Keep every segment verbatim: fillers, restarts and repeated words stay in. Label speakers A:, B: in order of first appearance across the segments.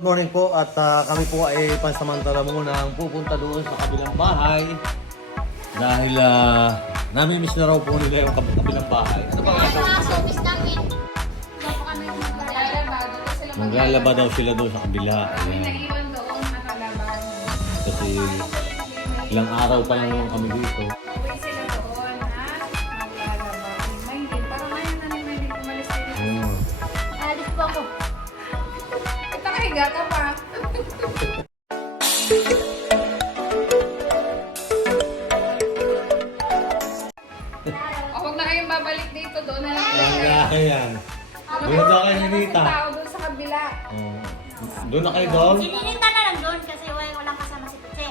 A: morning po at uh, kami po ay pansamantala muna ang pupunta doon sa kabilang bahay dahil uh, nami-miss na raw po nila yung kabilang bahay. Ano ba nga daw?
B: Service namin.
A: Maglalaba daw sila doon sa kabila.
C: Kami
A: Ayan.
C: naiwan doon, nakalaban.
A: Kasi ilang araw pa lang naman kami dito.
C: Uwi sila doon, ha? Maglalaba. Ni Maylin. Parang ngayon na ni Maylin umalis din.
A: Hmm.
B: Alis po ako.
C: Ito kahiga ka pa. O, huwag na kayong babalik dito. Doon na lang kayo.
A: Ayan. Doon daw kayo ni Nita.
C: Tao doon sa kabila.
A: Oh. Doon na kayo doon?
B: Sinininta na lang doon kasi wala- walang kasama si Puche.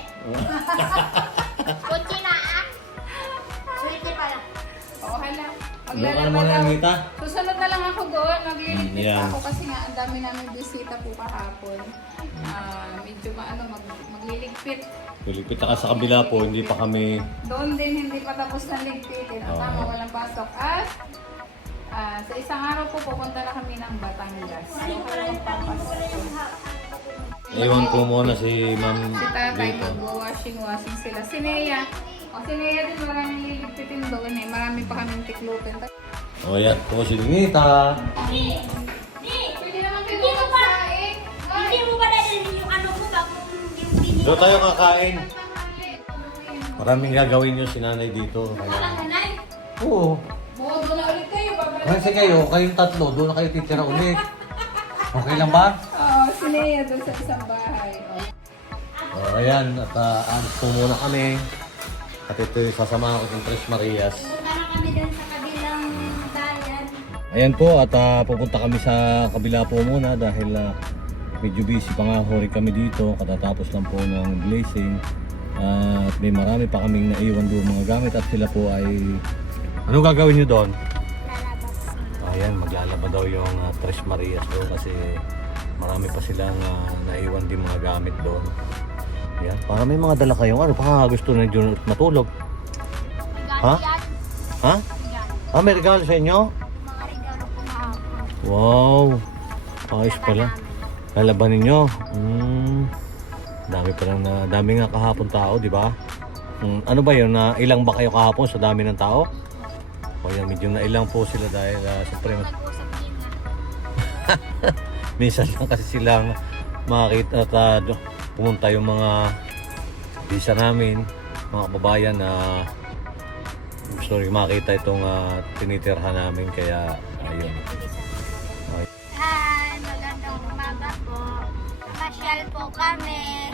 B: Puche na ah. Puche pala.
C: Oo, hala.
A: Doon ka
C: Maglalaba
A: naman
C: daw.
A: Nita?
C: Susunod na lang ako doon. Magliligpit
A: Mm, yan.
C: ako kasi nga ang dami namin bisita po kahapon. Ah, medyo maano mag magliligpit.
A: Pilipit ka sa kabila po, hindi pa kami...
C: Doon din hindi pa tapos ng ligpitin. At
A: Oo.
C: tama walang pasok. At ah, sa isang araw po pupunta na kami ng Batangas. So, kayo magpapasok.
A: Ewan ko muna si Ma'am
C: Si tatay
A: dito.
C: mag-washing-washing sila. Si Nea. O si Nea din maraming liligpitin doon eh. Marami pa kaming tiklupin.
A: O yan po si Nita.
C: Pwede naman kayo
B: Hindi mo pa-
C: magsaing.
B: Hindi mo ba dadalhin yung ano ko bago yung pinili?
A: Doon tayo kakain. Maraming gagawin yung sinanay dito. Kaya...
B: Nanay?
A: Oo.
C: Bodo na ulit kayo. babalik
A: Kasi kayo, kayong tatlo, doon na kayo titira ulit. Okay lang ba?
C: Oo, si Nea doon sa isang bahay. O.
A: O ayan, at uh, alis po muna kami. At ito yung sasamahan ko ng Tres Marias.
B: Punta na kami dun sa kabilang bayan.
A: Ayan po, at uh, pupunta kami sa kabila po muna dahil uh, medyo busy pa nga ho rin kami dito. Katatapos lang po ng glazing. Uh, at may marami pa kaming naiwan doon mga gamit at sila po ay... Ano gagawin nyo doon?
B: Lalabas.
A: Ayan, maglalaba daw yung uh, Tres Marias doon kasi marami pa silang uh, naiwan din mga gamit doon. Ayan, para may mga dala kayong ano, baka gusto na dyan matulog. Ha? Ha? Ah, may regalo sa inyo?
B: Mga regalo po mahapon.
A: Wow! Ayos pala. Lalaban ninyo. Hmm. Dami pa lang na, dami nga kahapon tao, di ba? Hmm, ano ba yun? Na ilang ba kayo kahapon sa dami ng tao? O yan, medyo na ilang po sila dahil uh, siyempre
B: Nag-usap din na.
A: minsan lang kasi silang makakita at uh, do- pumunta yung mga bisa namin, mga kababayan na gusto rin makita itong uh, tinitirhan namin kaya ayun. Okay.
B: Hi, magandang umaga po. Pasyal po kami.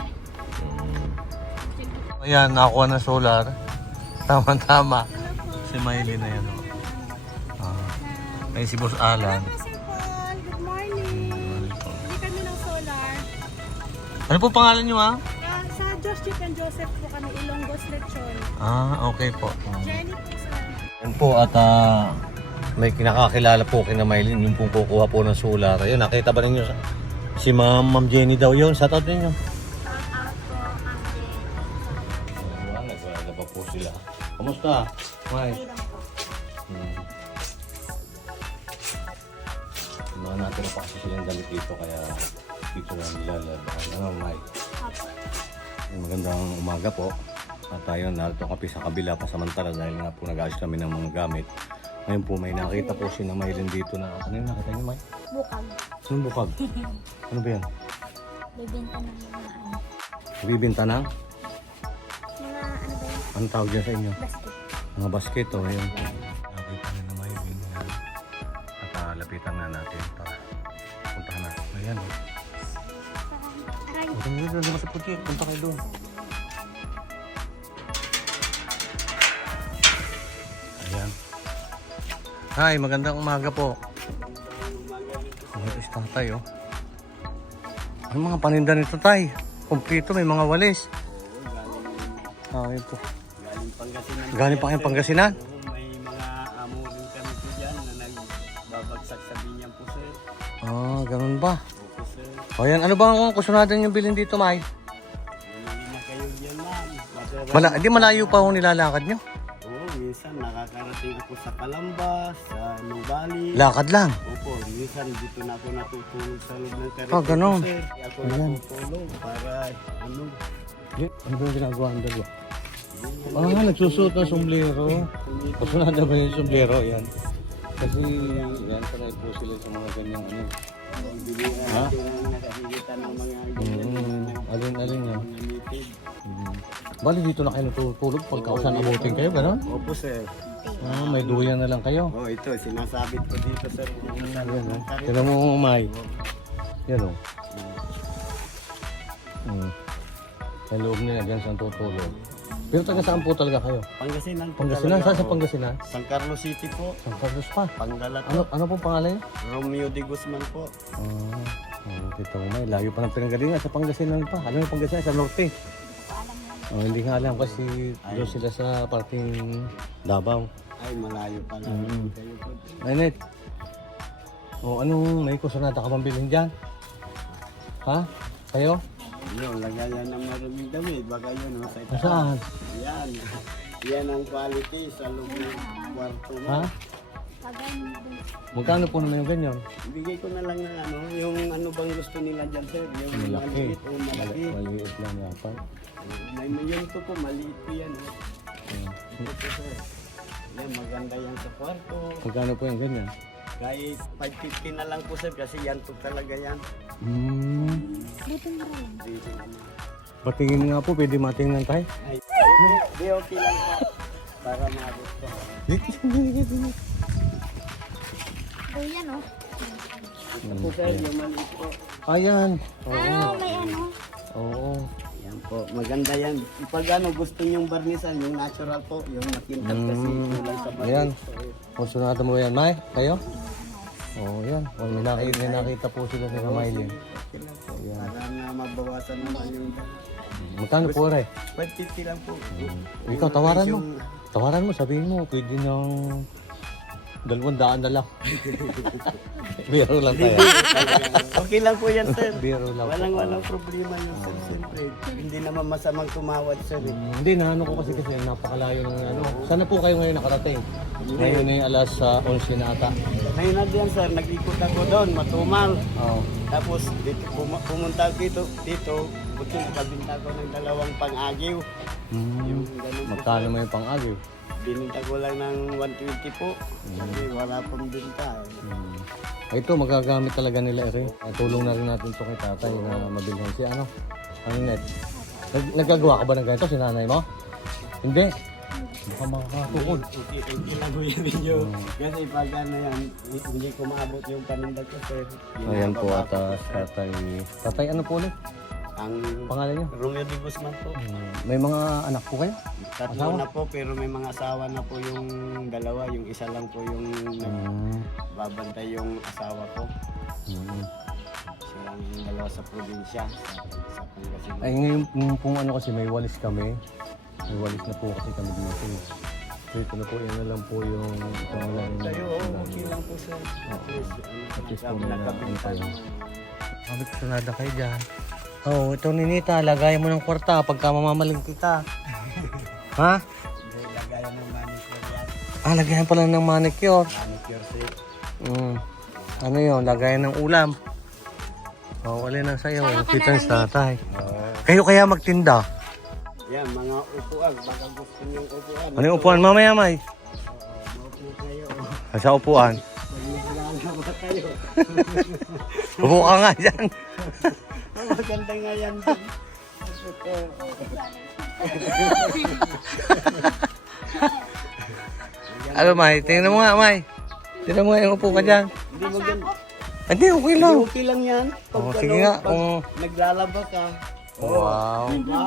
A: Mm. Ayan, nakakuha ng solar. Tama-tama. Si Miley na yan. Oh. Ah. Ayun si Boss Alan.
D: Sir Paul, good morning. Bili kami ng solar.
A: Ano po pangalan nyo ha?
D: Ah, sa Josh Chip and Joseph po kami, Ilonggos Lechon.
A: Ah, okay po. Mm.
D: Jenny po sir.
A: Yan po at ah, may kinakakilala po kina Maylin yung pong kukuha po ng solar. Ayun, nakita ba ninyo sa- si Ma'am Ma'am Jenny daw yun? Sa taot ninyo?
B: Shout out po kami.
A: Wala, naglalaba po sila. Kamusta? May.
B: Hindi lang po.
A: Hmm. Mga natin na pa kasi silang damit dito kaya dito lang nilalaba. Ano, May?
B: Apo.
A: Magandang umaga po. At tayo narito kami sa kabila pasamantala dahil nga po nag-ayos kami ng mga gamit. Ngayon po may nakita po si na Maylin dito na ano yung nakita niyo, May?
B: Bukag.
A: Anong bukag? Ano ba yan?
B: Bibenta ng mga ano.
A: Bibinta na?
B: Mga ano ba yun?
A: Anong tawag dyan sa inyo?
B: Basket.
A: Mga basket o yun. Nakita niyo na Maylin na at uh, lapitan na natin para puntahan natin. Ayan o.
B: Aray.
A: Punta nyo doon, lumasa po dyan. Punta kayo doon. Ayan. Hi, magandang umaga po. Oh, ito si tatay oh. Ano mga paninda nito tay? Kompleto, may mga walis. Ah, ito.
E: Galing Pangasinan.
A: Galing pa kayong Pangasinan?
E: Oo, may mga amo rin kami po dyan na nagbabagsak sa binyang po sir.
A: Ah, ganun ba?
E: Opo sir.
A: O yan, ano ba ang kusunatan yung bilhin dito, May?
E: Bumili na kayo dyan ma'am. Masarap.
A: Mala, di malayo pa akong nilalakad nyo?
E: Oo, minsan nakakarating ako sa Calamba, sa Nubali.
A: Lakad lang.
E: Opo po, minsan dito na ako natutulog sa loob ng karito.
A: Ah, ganon.
E: Sir, ako
A: Ayan.
E: natutulog para ano.
A: Eh, ano ba yung ginagawa ang dalawa? Ah, nagsusuot ng sombrero. Kasunada ba yung sombrero? Yan. Kasi yan, sanay po sila sa mga ganyang ano.
E: Bilihan
A: Ha?
E: natin ang nakakikita ng mga ganyan.
A: Mm, alin-alin yan.
E: Mga native.
A: Mm. Bali dito na kayo natutulog pagkausan abutin kayo, gano'n?
E: Opo sir.
A: Ah, may duyan na lang kayo.
E: Oh, ito, sinasabit ko dito sir. Sa loob
A: Yan,
E: ng
A: oh.
E: karito.
A: Tignan mo umay. Yan o. Mm. Sa loob nila, dyan saan tutulog. Pero taga saan po talaga kayo?
E: Pangasinan po
A: Pangasinan?
E: talaga
A: Saan sa
E: ako.
A: Pangasinan?
E: San Carlos City po.
A: San Carlos pa.
E: Pangalat
A: Ano, ano pong pangalan niya?
E: Romeo de Guzman po.
A: Ah, oh, kita mo may layo pa ng pinanggalingan sa Pangasinan pa. Alam mo yung Pangasinan sa norte. Oh, hindi nga alam kasi doon sila sa parting Davao.
E: Ay, malayo pala.
A: Mm.
E: Kayo po.
A: Mainit. Oh, anong may kusunada ka bang bilhin dyan? Ha? Kayo?
E: Yun, lagayan ng maruming damit. Baka yun, oh, sa itaas.
A: Saan?
E: Yan. Yan ang quality sa loob ng kwarto mo.
A: Ha? Magkano po naman yung ganyan?
E: Bigay ko na lang ng ano, yung ano bang gusto nila dyan, sir. Yung
A: Malaki.
E: maliit o malaki.
A: Mali- Maliit lang yata.
E: May yun to po, maliit po yan. Oh.
A: Hmm.
E: Ito po, sir. Yan, maganda yan sa kwarto.
A: Magkano po yung ganyan?
E: Kahit five fifty na lang po, sir, kasi yan to talaga yan.
A: Hmm.
E: Dito naman.
A: Patingin nga po, pwede matingnan tayo.
E: Ay, di okay lang po. Para maabot ko.
A: Dito, dito, dito.
B: Oh, yan oh.
E: Ito po, sir, yung maliit po.
A: Ayan. Oo.
B: Ah, may ano.
A: Oo.
E: Yan po, maganda yan. Pag ano, gusto nyong barnisan, yung natural po, yung nakintab kasi
A: Mm.
E: kulay sa barnis.
A: Ayan.
E: So,
A: Konsunado mo yan, May? Kayo? Oo, yan. O, may, nakita, may nakita po sila sa Kamaylin.
E: okay lang po.
A: Ayan.
E: Para na mabawasan naman yung
A: Magkano po, Ray?
E: five fifty lang po.
A: Ikaw, tawaran mo.
E: Yung-
A: Tawaran mo, sabihin mo, pwede ng dalawang daan na lang. Biro lang tayo.
E: Okay lang po yan, sir.
A: Biro lang po.
E: Walang walang problema yun, sir. Siyempre, hindi naman masamang tumawad, sir. eh.
A: Hmm, hindi na ano ko kasi kasi napakalayo ng ano. Sana po kayo ngayon nakarating. Ngayon na yung alas uh, onse na ata.
E: Ngayon na diyan, sir, nag-ikot ako doon, matumal.
A: Oo.
E: Tapos dito, pum- pumunta ako dito, dito, buti nakabinta ko ng dalawang pang-agiw.
A: Hmm.
E: Yung ganun po,
A: Magkano
E: sir.
A: mo yung pang-agaw?
E: Bininta ko lang ng one twenty po. Kasi wala pong binta. eh.
A: Hmm. Ito, magagamit talaga nila rin. Tulong na rin natin ito kay tatay na mabilhan si ano. Ano net? Nag nagagawa ka ba ng ganito si nanay mo? Hindi. Baka makakatukod.
E: Okay lang po yung video. Kasi pag ano yan, hindi ko maabot yung panindag ko, sir.
A: Ayan po
E: Binababa
A: at
E: ko,
A: uh,
E: sir.
A: tatay. Tatay ano po ulit?
E: Ang
A: Pangalan niyo?
E: Romeo de Guzman po.
A: Hmm. May mga anak po kayo?
E: Tatlo
A: Asawa?
E: na po, pero may mga asawa na po yung dalawa. Yung isa lang po yung
A: Hmm.
E: nagbabantay yung asawa ko.
A: Hmm.
E: Silang yung dalawa sa probinsya. Sa, sa Pangasinan.
A: Ay ngayon ngayon pong ano kasi may walis kami. May walis na po kasi kami dito. Dito na po, yan na lang po yung itong lang.
E: Kayo, oh, okay lang po, sir. At least,
A: At least po
E: ano,
A: may
E: nakabinta
A: nakabinta.
E: naman.
A: Kami kusunada kayo dyan. Oo, oh, ito Ninita, lagay mo ng kwarta pagka mamamaling kita. Ha?
E: Hindi, lagayan ng manicure yan.
A: Ah, lagayan pala ng manicure.
E: Manicure set.
A: Mm. Ano yun, lagayan ng ulam. Oo, oh, alin ang sayo. Kita sa tatay. Kayo kaya magtinda?
E: Yan, mga upuan. Baka gusto niyong upuan.
A: Ano yung upuan mamaya, May?
E: Maupo kayo.
A: Sa upuan.
E: Magmumulala ba kayo?
A: Upo ka nga dyan.
E: Ang maganda nga yan din.
A: Ano, May? Tingnan mo nga, May. Tingnan mo nga yung upo ka dyan.
E: Hindi mo gan...
A: Hindi, okay lang.
E: Hindi okay lang yan. Pag,
A: Oh,
E: ano,
A: sige nga,
E: pag
A: kung-
E: naglalaba ka.
A: Wow.
E: Diba?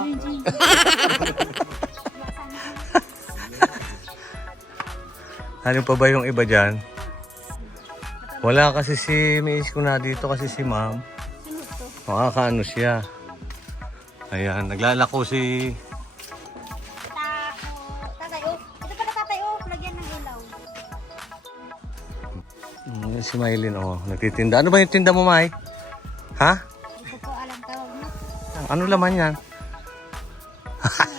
A: Ano pa ba yung iba dyan? Wala kasi si Miss ko na dito kasi si Ma'am. Makakaano siya. Ayan, naglalako si...
B: Tako. Tatay oh. Ito pala tatay oh. Lagyan ng ilaw.
A: Mm, si Maylin, oh, nagtitinda. Ano ba yung tinda mo, May? Ha?
B: Ito po alam tawag mo.
A: Ano laman yan?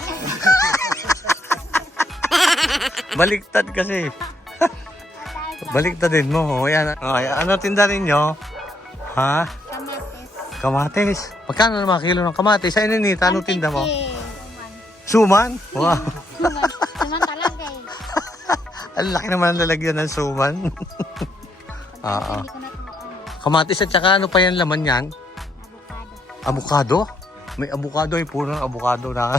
A: Baliktad kasi. Baliktadin mo. Oh, yan. Oh, ay, ano tinda ninyo? Ha?
B: Kamatis.
A: Kamatis. Magkano naman kilo ng kamatis? Ay, Ninita, ano tinda mo?
B: Eh,
A: Suman? Wow.
B: Suman. Suman talaga eh.
A: Ang laki naman ang lalagyan ng suman. Oo.
B: Hindi ko na ito ano.
A: Kamatis at saka ano pa yan laman yan?
B: Avocado.
A: Avocado? May avocado eh. Puro ng avocado na.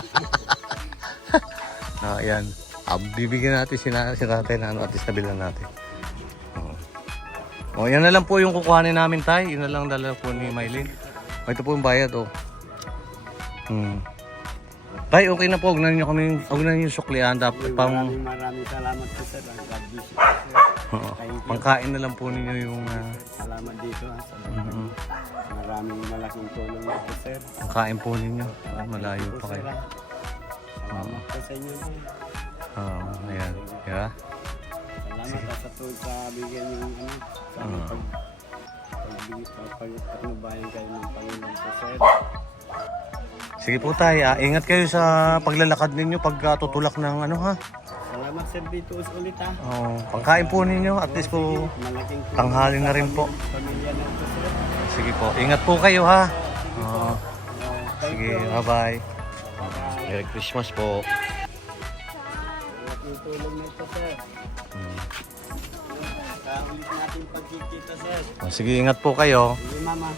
A: Ah, yan. Ah, bibigyan natin si, na, si tatay na ano at least nabilan natin. Oh. Oh, yan na lang po yung kukuhanin namin, tay. Yun na lang dala po ni Mylene. Oh, ito po yung bayad, oh. Hmm. Tay, okay na po. Huwag na ninyo kami, huwag na ninyo suklian. Dapat pang,
E: Maraming maraming salamat po sir. God bless you, sir.
A: oh, pangkain na lang po ninyo yung, uh,
E: Salamat dito ha, sa
A: mm,
E: maraming malaking tulong dito sir.
A: pangkain po ninyo. Ah, malayo pa kayo.
E: Salamat po sa inyo din.
A: Oh, ayan. Yeah.
E: Salamat at sa tuwag sa bigyan yung ano, sa
A: Ah.
E: pag pag pagnubayan kayo ng Panginoon po sir.
A: Sige po tay, ah, ingat kayo sa paglalakad ninyo pag ah, tutulak ng ano ha.
E: Salamat sir dito ulit ha.
A: Oh, pangkain po ninyo at least po
E: Malaking tulong
A: tanghali na
E: sa
A: rin po.
E: Pamilya na po sir.
A: Sige po, ingat po kayo ha. Oh,
E: Oh, thank
A: sige,
E: you.
A: bye-bye.
E: Bye-bye.
A: Merry Christmas po.
E: Malaking tulong na ito sir.
A: Hmm.
E: Sa ulit natin pagkikita sir.
A: Oh, sige, ingat po kayo.
E: Sige mama.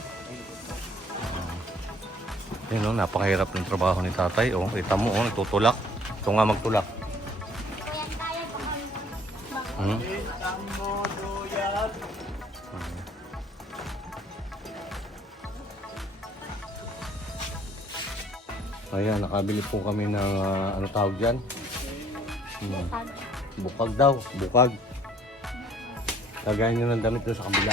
A: Yun o, napakahirap ng trabaho ni tatay. Oh, kita mo, oh, nagtutulak. Ito nga magtulak.
B: Ayan tayo baka
A: Hmm?
E: Tamo doyan.
A: Ayan, nakabili po kami ng ah, ano tawag dyan? Hmm.
B: pag
A: Bukag daw, bukag. Lagayan nyo ng damit doon sa kabila.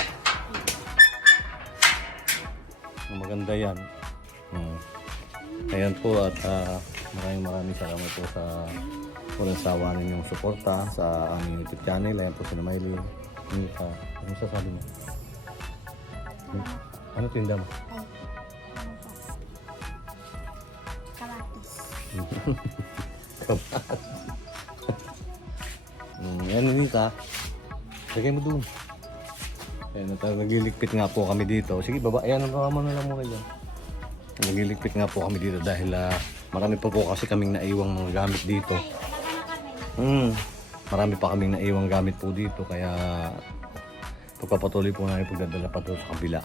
A: Maganda yan. Hmm. Ayan po at ah, maraming maraming salamat po sa walang sawa ninyong suporta sa aming YouTube channel. Ayan po si Mylene. Ninita, ano sasabi mo? Hmm? Ano tinda mo?
B: ay ano siya? Kamatis.
A: Hmm, yan Ninita. Lagay mo doon. Ayan, at, uh, nagliligpit nga po kami dito. Sige, baba. Ayan, nagawa mo na lang muna dyan. Nagliligpit nga po kami dito dahil uh, marami pa po kasi kaming naiwang mga gamit dito. Hmm, marami pa kaming naiwang gamit po dito. Kaya pagpapatuloy po namin pagdadala pa doon sa kabila.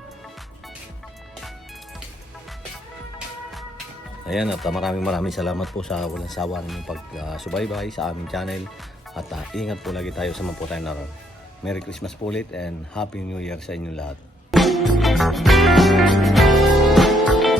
A: Ayan, at uh, maraming maraming salamat po sa walang sawa ninyong pagsubaybay uh, sa aming channel. At uh, ingat po lagi tayo sa mga po tayo naroon. Merry Christmas po ulit and Happy New Year sa inyo lahat.